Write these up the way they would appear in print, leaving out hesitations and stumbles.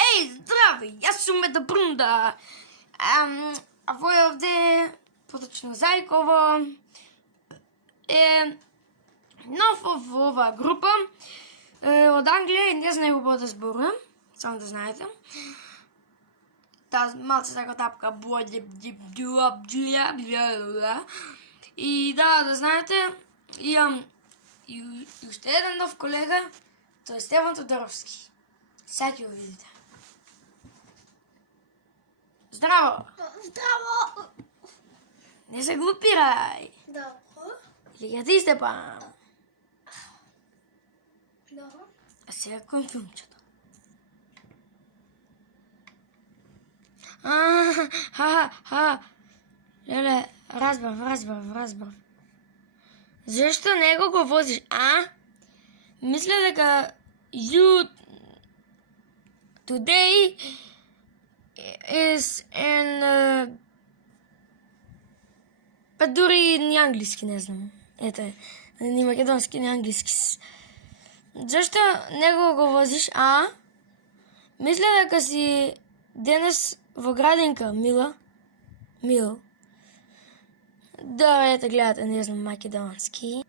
Ей, здравей! Аз съм Медабрунда. А Воевде, поточно Зайкова, е нов в ова група от Англия и не знае какво да зборувам, само да знаете. Та малце така тапка и да знаете, имам и още един нов колега, той е Стефан Тодоровски. Сега ќе го видите. Здраво! Здраво! Не се глупирај! Добро. Или ја ти Степан? Добро. А сега към филмчето. Леле, разбрав. Защо него го возиш, а? Мисля дека today is in... Па дори ни английски не знам. Ете, ни македонски, ни английски. Защо него го возиш, а? Мисля дека си денес во градинка, Мил. Да, ете, гледате, не знам македонски.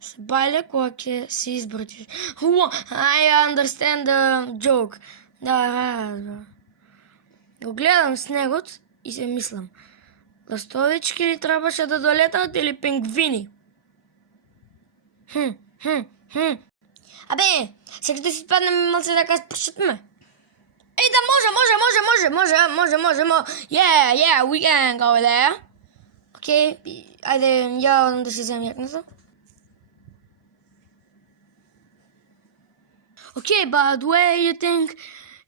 Се байле кога ќе се избрутиш. I understand the joke. Да. Го гледам снегот и се мислам. Ластовички ли требаше да долетат или пингвини? Абе, сега да си паднем малце така спрашатме. Ей, да може. Yeah, we can go there. Окей, айде, я да си вземем якната. Okay, but where you think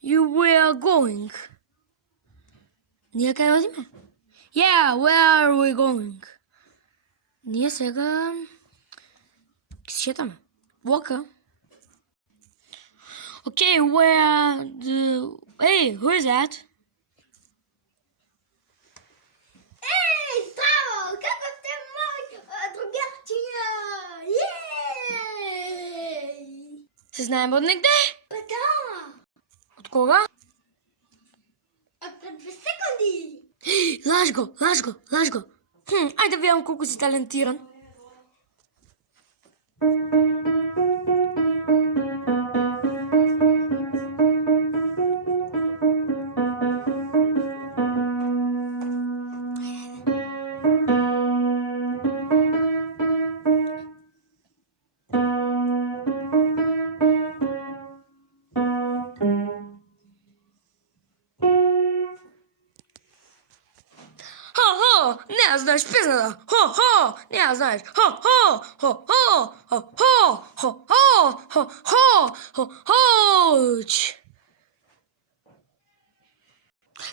you were going? Ние къде водиме? Yeah, where are we going? Ние сега... Шетаме. Walker. Okay, where the... Hey, who is that? Ей, здраво! Како сте мои другарчиња? Ей! Се знаем од негде? Па да! Од кога? Од пред 2 секунди! Лаж го. Ајде да видам колку си талентиран. Не я знаеш песната. Не я знаеш.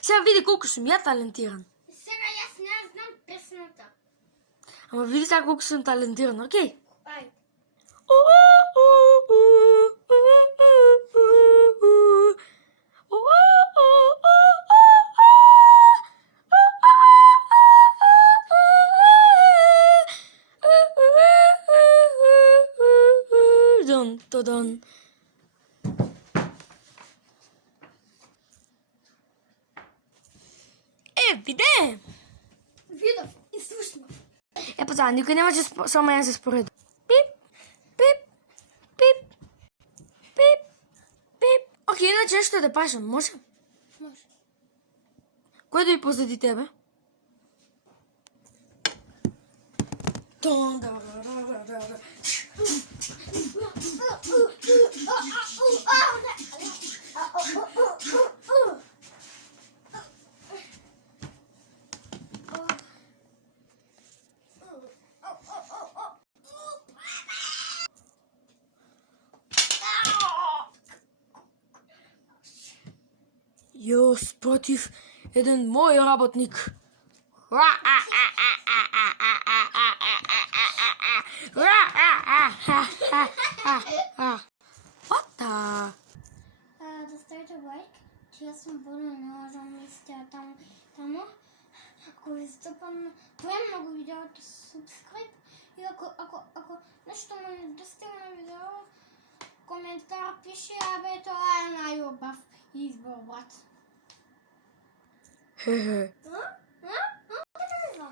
Сега види колко съм я талентиран. Сега јас не знам песната. Ама види сега колко съм талентиран, окей? Ајде. Дон. Виде! Видов и слушнав. Пацан, никой нямаше само я се според. Пип. Окей, иначе ще да пашам, може? Може. Кой да и позади тебе? Јас против еден мој работник. What the? Да ставите лайк, че аз съм болно наложам листя там. Ако ви стъпам приемно го видеото с subscribe и ако нещо ме достигне коментар пише, абе, това е най-любав избор, брат. Хе-хе. Къде ми звън?